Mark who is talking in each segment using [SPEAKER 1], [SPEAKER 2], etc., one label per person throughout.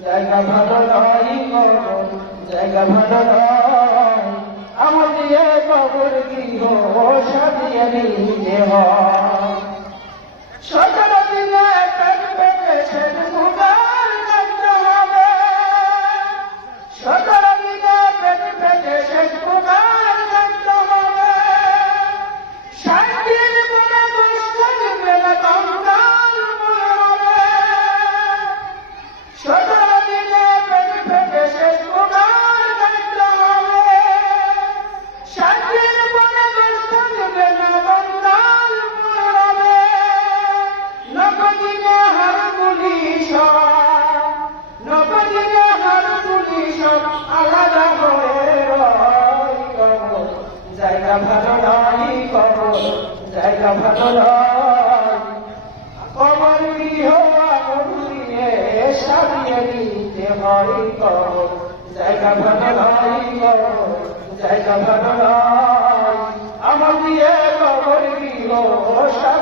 [SPEAKER 1] জায়গা ভালো নয় জায়গা ভালো নয় আমার কবর গৃহ সাজিয়ে নিতে হয়। জায়গা ভালো নয় কবর জায়গা ভালো নয় কবর গৃহ আগুন দিয়ে সারিয়ে দিতে হয় আমার দিয়ে কবর গৃহ সারিয়ে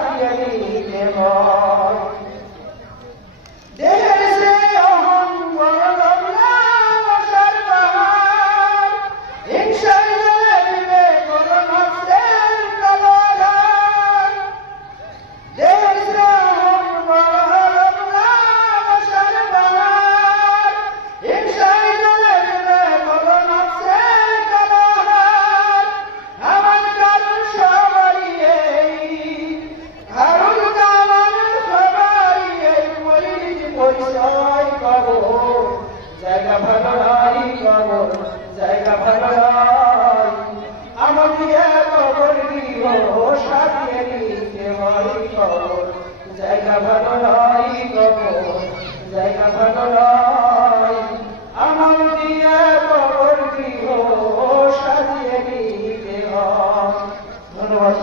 [SPEAKER 1] জায়গা ভালো আমাকে কবর গৃহ সাজিয়ে নিতে হয় জায়গা ভালো কবর, জায়গা ভালো সাজিয়ে নিতে হয়। ধন্যবাদ